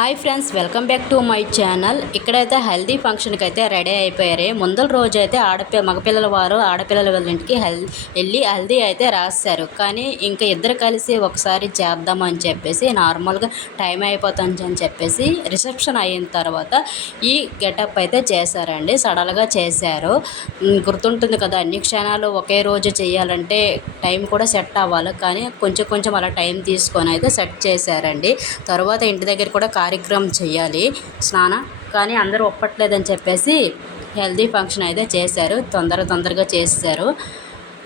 Hi friends welcome back to my channel. ఇక్కడైతే healthy ఫంక్షన్కి అయితే రెడీ అయిపోయారు. ముందల రోజు అయితే ఆడపి మగపిల్లల వారు ఆడపిల్లల వాళ్ళ ఇంటికి హెల్ వెళ్ళి హెల్దీ అయితే రాశారు. కానీ ఇంకా ఇద్దరు కలిసి ఒకసారి చేద్దామని చెప్పేసి నార్మల్గా టైం అయిపోతుంది అని చెప్పేసి రిసెప్షన్ అయిన తర్వాత ఈ గెటప్ అయితే చేశారండి. సడల్గా చేశారు. గుర్తుంటుంది కదా అన్ని క్షణాలు ఒకే రోజు చేయాలంటే టైం కూడా సెట్ అవ్వాలి. కానీ కొంచెం కొంచెం అలా టైం తీసుకొని అయితే సెట్ చేశారండి. తర్వాత ఇంటి దగ్గర కూడా కార్యక్రమం చేయాలి స్నానం. కానీ అందరూ ఒప్పట్లేదని చెప్పేసి హెల్దీ ఫంక్షన్ అయితే చేశారు. తొందర తొందరగా చేశారు.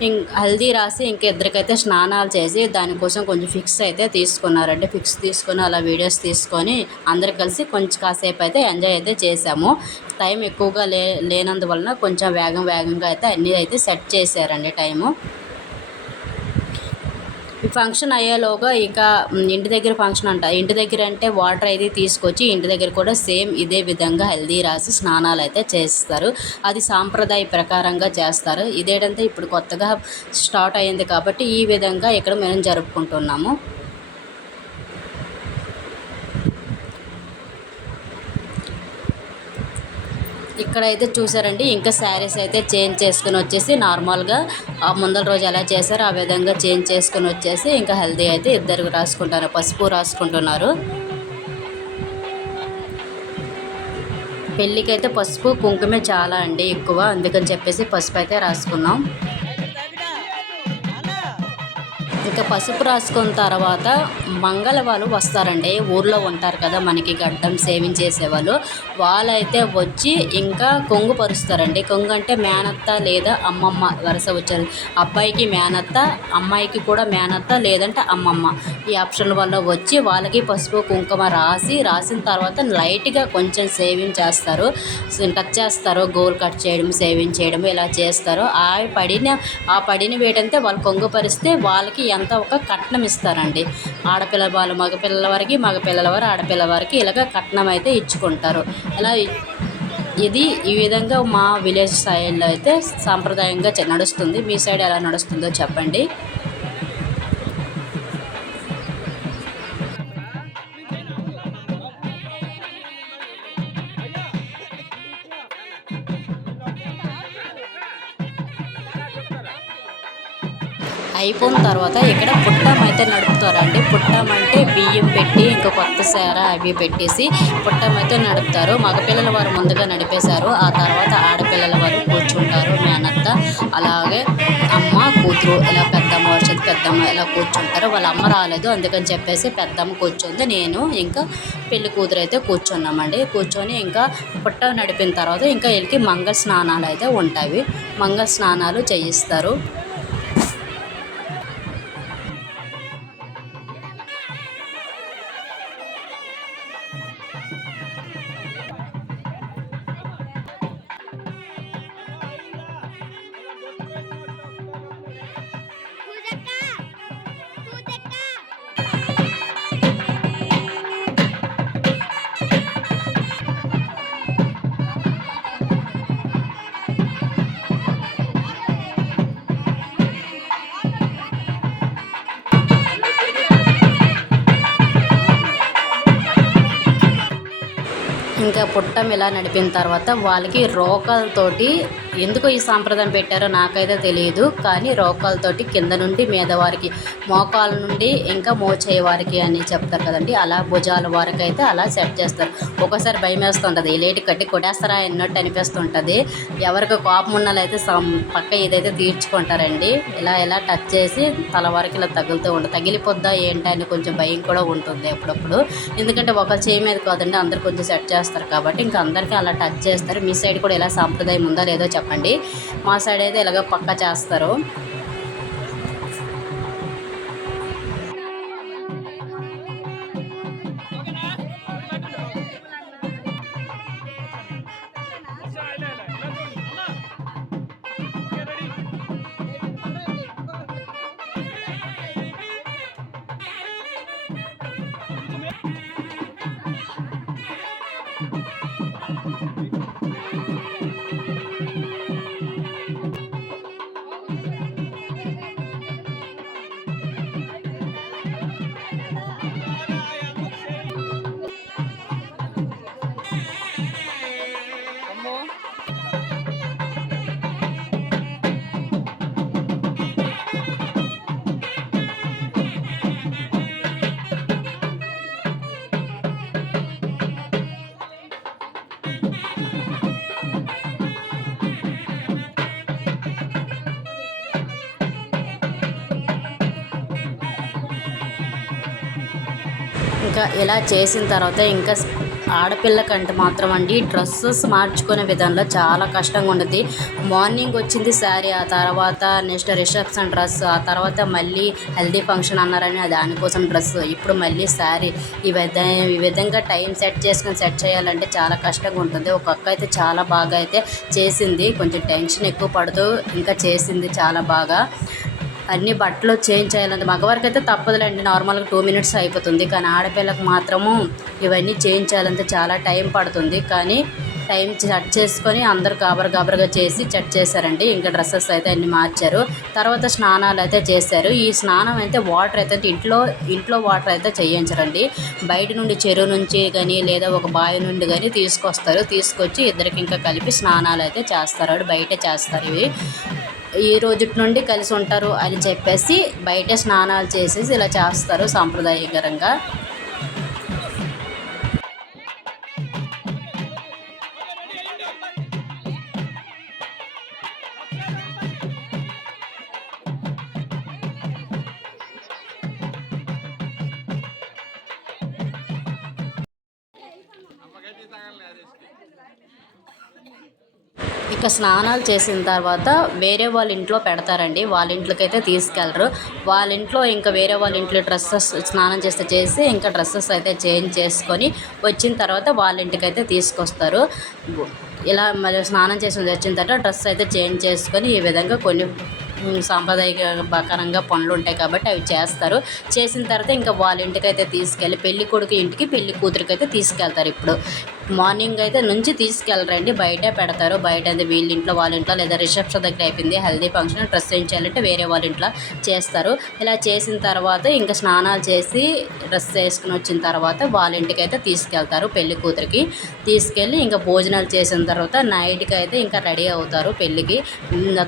ఇం హల్దీ రాసి ఇంక ఇద్దరికైతే స్నానాలు చేసి దానికోసం కొంచెం ఫిక్స్ అయితే తీసుకున్నారండి. ఫిక్స్ తీసుకొని అలా వీడియోస్ తీసుకొని అందరు కలిసి కొంచెం కాసేపు అయితే ఎంజాయ్ అయితే చేసాము టైం ఎక్కువగా లే లేనందువలన కొంచెం వేగం వేగంగా అయితే అన్నీ అయితే సెట్ చేశారండి టైము. ఈ ఫంక్షన్ అయ్యేలోగా ఇక ఇంటి దగ్గర ఫంక్షన్ అంట. ఇంటి దగ్గర అంటే వాటర్ అయితే తీసుకొచ్చి ఇంటి దగ్గర కూడా సేమ్ ఇదే విధంగా హెల్దీ రాసి స్నానాలు అయితే చేస్తారు. అది సాంప్రదాయ ప్రకారంగా చేస్తారు. ఇదేంటంటే ఇప్పుడు కొత్తగా స్టార్ట్ అయింది కాబట్టి ఈ విధంగా ఇక్కడ మేము జరుపుకుంటున్నాము. ఇక్కడైతే చూసారండి ఇంకా శారీస్ అయితే చేంజ్ చేసుకుని వచ్చేసి నార్మల్గా ఆ ముందల రోజు ఎలా చేశారో ఆ విధంగా చేంజ్ చేసుకుని వచ్చేసి ఇంకా హెల్దీ అయితే ఇద్దరు రాసుకుంటారు. పసుపు రాసుకుంటున్నారు. పెళ్ళికైతే పసుపు కుంకుమే చాలా అండి ఎక్కువ. అందుకని చెప్పేసి పసుపు అయితే రాసుకున్నాం. ఇంకా పసుపు రాసుకున్న తర్వాత మంగళ వాళ్ళు వస్తారండి ఊర్లో ఉంటారు కదా మనకి గడ్డం సేవింగ్ చేసేవాళ్ళు. వాళ్ళైతే వచ్చి ఇంకా కొంగు పరుస్తారండి. కొంగు అంటే మేనత్త లేదా అమ్మమ్మ వరుస వచ్చారు అబ్బాయికి మేనత్త అమ్మాయికి కూడా మేనత్త లేదంటే అమ్మమ్మ. ఈ ఆప్షన్ వల్ల వచ్చి వాళ్ళకి పసుపు కుంకుమ రాసి రాసిన తర్వాత లైట్గా కొంచెం సేవింగ్ చేస్తారు. కట్ చేస్తారు. గోల్ కట్ చేయడం సేవింగ్ చేయడం ఇలా చేస్తారు. ఆ పడిన ఆ పడిన వేటంతే వాళ్ళు కొంగు పరిస్తే వాళ్ళకి అంతా ఒక కట్నం ఇస్తారండి. ఆడపిల్ల వాళ్ళు మగపిల్లల వారికి మగపిల్లల వారు ఆడపిల్ల వారికి ఇలాగ కట్నం అయితే ఇచ్చుకుంటారు. ఇలా ఇది ఈ విధంగా మా విలేజ్ సైడ్లో అయితే సాంప్రదాయంగా నడుస్తుంది. మీ సైడ్ ఎలా నడుస్తుందో చెప్పండి. అయిపోయిన తర్వాత ఇక్కడ పుట్టం అయితే నడుపుతారండి. పుట్టం అంటే బియ్యం పెట్టి ఇంకా కొత్త సేర అవి పెట్టేసి పుట్టం అయితే నడుపుతారు. మగపిల్లల వారు ముందుగా నడిపేశారు. ఆ తర్వాత ఆడపిల్లల వారు కూర్చుంటారు మేనత్త అలాగే అమ్మ కూతురు ఇలా పెద్దమ్మ వచ్చేది పెద్దమ్మ ఇలా కూర్చుంటారు. వాళ్ళ అమ్మ రాలేదు అందుకని చెప్పేసి పెద్దమ్మ కూర్చుంది. నేను ఇంకా పెళ్ళి కూతురు అయితే కూర్చున్నామండి. కూర్చొని ఇంకా పుట్ట నడిపిన తర్వాత ఇంకా వీళ్ళకి మంగళ స్నానాలు అయితే ఉంటాయి. మంగళ స్నానాలు చేయిస్తారు. పుట్టం ఇలా నడిపిన తర్వాత వాళ్ళకి రోకలతోటి ఎందుకు ఈ సాంప్రదాయం పెట్టారో నాకైతే తెలియదు కానీ రోకాలతోటి కింద నుండి మీద వారికి మోకాల నుండి ఇంకా మోచే వారికి అని చెప్తారు కదండి. అలా భుజాల వారికి అయితే అలా సెట్ చేస్తారు. ఒక్కోసారి భయం వేస్తుంటుంది లేటి కట్టి కొడేస్తారా అన్నట్టు అనిపిస్తుంటుంది. ఎవరికి కోపం ఉన్న అయితే సం పక్క ఇదైతే తీర్చుకుంటారండి ఇలా ఇలా టచ్ చేసి తల వరకు ఇలా తగులుతూ ఉంటుంది. తగిలిపోద్దా ఏంటి అని కొంచెం భయం కూడా ఉంటుంది అప్పుడప్పుడు ఎందుకంటే ఒక చేయి మీద కాదండి అందరు కొంచెం సెట్ చేస్తారు కాబట్టి ఇంకా అందరికీ అలా టచ్ చేస్తారు. మీ సైడ్ కూడా ఇలా సాంప్రదాయం ఉందో లేదో చెప్పండి. మా సైడ్ అయితే ఇలాగ పక్క చేస్తారు. ఇంకా ఇలా చేసిన తర్వాత ఇంకా ఆడపిల్ల కంటే మాత్రం అండి డ్రెస్సెస్ మార్చుకునే విధంలో చాలా కష్టంగా ఉంటుంది మార్నింగ్ వచ్చింది శారీ ఆ తర్వాత నెక్స్ట్ రిసెప్షన్ డ్రెస్ ఆ తర్వాత మళ్ళీ హెల్దీ ఫంక్షన్ అన్నారని దానికోసం డ్రెస్ ఇప్పుడు మళ్ళీ శారీ. ఈ విధ ఈ విధంగా టైం సెట్ చేసుకొని సెట్ చేయాలంటే చాలా కష్టంగా ఉంటుంది ఒక అక్క అయితే చాలా బాగా అయితే చేసింది. కొంచెం టెన్షన్ ఎక్కువ పడుతూ ఇంకా చేసింది చాలా బాగా. అన్ని బట్టలు చేంజ్ చేయాలంటే మగవారికి అయితే తప్పదులేండి. నార్మల్గా టూ మినిట్స్ అయిపోతుంది. కానీ ఆడపిల్లకు మాత్రము ఇవన్నీ చేంజ్ చేయాలంటే చాలా టైం పడుతుంది. కానీ టైం సెట్ చేసుకొని అందరూ గాబర గాబరగా చేసి సెట్ చేశారండి. ఇంకా డ్రెస్సెస్ అయితే అన్ని మార్చారు. తర్వాత స్నానాలు అయితే చేశారు. ఈ స్నానం అయితే వాటర్ అయితే ఇంట్లో ఇంట్లో వాటర్ అయితే చేయించరండి. బయట నుండి చెరువు నుంచి కానీ లేదా ఒక బావి నుండి కానీ తీసుకొస్తారు. తీసుకొచ్చి ఇద్దరికి ఇంకా కలిపి స్నానాలు అయితే చేస్తారు. బయట చేస్తారు ఇవి. ఈ రోజు నుండి కలిసి ఉంటారు అని చెప్పేసి బయట స్నానాలు చేసేసి ఇలా చేస్తారు సాంప్రదాయకరంగా. ఇక స్నానాలు చేసిన తర్వాత వేరే వాళ్ళ ఇంట్లో పెడతారండి. వాళ్ళ ఇంట్లోకైతే తీసుకెళ్ళరు వాళ్ళ ఇంట్లో ఇంకా వేరే వాళ్ళ ఇంట్లో డ్రెస్సెస్ స్నానం చేస్తే చేసి ఇంకా డ్రెస్సెస్ అయితే చేంజ్ చేసుకొని వచ్చిన తర్వాత వాళ్ళ ఇంటికి అయితే తీసుకొస్తారు. ఇలా మరి స్నానం చేసి వచ్చిన తర్వాత డ్రెస్ అయితే చేంజ్ చేసుకొని ఈ విధంగా కొన్ని సాంప్రదాయక ప్రకారంగా పనులు ఉంటాయి కాబట్టి అవి చేస్తారు. చేసిన తర్వాత ఇంకా వాళ్ళ ఇంటికి అయితే తీసుకెళ్ళి పెళ్ళి కొడుకు ఇంటికి పెళ్ళి కూతురికి అయితే తీసుకెళ్తారు ఇప్పుడు. మార్నింగ్ అయితే నుంచి తీసుకెళ్ళరండి. బయటే పెడతారు. బయట అయితే వీళ్ళ ఇంట్లో వాళ్ళ ఇంట్లో లేదా రిసెప్షన్ దగ్గర అయిపోయింది. హెల్దీ ఫంక్షన్ డ్రెస్ చేంజ్ చేయాలంటే వేరే వాళ్ళ ఇంట్లో చేస్తారు. ఇలా చేసిన తర్వాత ఇంకా స్నానాలు చేసి డ్రెస్ వేసుకుని వచ్చిన తర్వాత వాళ్ళ ఇంటికి అయితే తీసుకెళ్తారు పెళ్ళి కూతురికి. తీసుకెళ్ళి ఇంకా భోజనాలు చేసిన తర్వాత నైట్కి అయితే ఇంకా రెడీ అవుతారు పెళ్ళికి.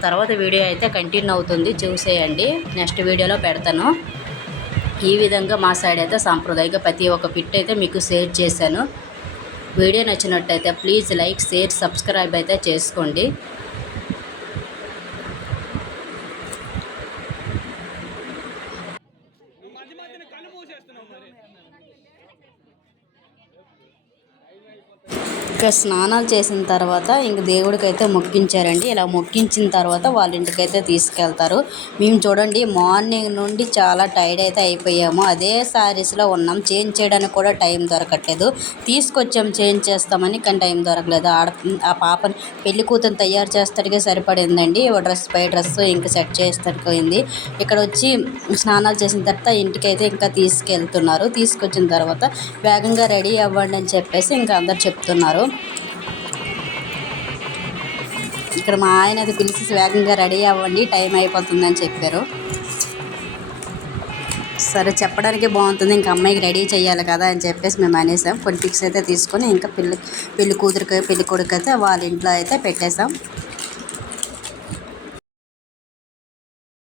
తర్వాత వీడియో అయితే కంటిన్యూ అవుతుంది. చూసేయండి. నెక్స్ట్ వీడియోలో పెడతాను. ఈ విధంగా మా సైడ్ అయితే సాంప్రదాయంగా ప్రతి ఒక్క పిట్ అయితే మీకు షేర్ చేశాను. వీడియో నచ్చినట్టయితే ప్లీజ్ లైక్ షేర్ సబ్స్క్రైబ్ అయితే చేసుకోండి. ఇక్కడ స్నానాలు చేసిన తర్వాత ఇంక దేవుడికైతే మొక్కించారండి. ఇలా మొక్కించిన తర్వాత వాళ్ళ ఇంటికైతే తీసుకెళ్తారు. మేము చూడండి మార్నింగ్ నుండి చాలా టైర్డ్ అయితే అయిపోయాము. అదే శారీస్లో ఉన్నాం. చేంజ్ చేయడానికి కూడా టైం దొరకట్లేదు. తీసుకొచ్చాం చేంజ్ చేస్తామని కానీ టైం దొరకలేదు. ఆడ ఆ పాపని పెళ్ళి కూతురు తయారు చేస్తాడికే సరిపడిందండి. ఓ డ్రెస్ పై డ్రెస్ ఇంకా సెట్ చేస్తాడిపోయింది. ఇక్కడ వచ్చి స్నానాలు చేసిన తర్వాత ఇంటికైతే ఇంకా తీసుకెళ్తున్నారు. తీసుకొచ్చిన తర్వాత వేగంగా రెడీ అవ్వండి అని చెప్పేసి ఇంకా అందరు చెప్తున్నారు. ఇక్కడ మా ఆయన అది పిలిచి వేగంగా రెడీ అవ్వండి టైం అయిపోతుందని చెప్పారు. సరే చెప్పడానికి బాగుంటుంది ఇంకా అమ్మాయికి రెడీ చేయాలి కదా అని చెప్పేసి మేము అనేసాం. కొన్ని పిక్స్ అయితే తీసుకొని ఇంకా పెళ్ళి పెళ్ళి కూతురికి పెళ్ళి కొడుకు అయితే వాళ్ళ ఇంట్లో అయితే పెట్టేసాం.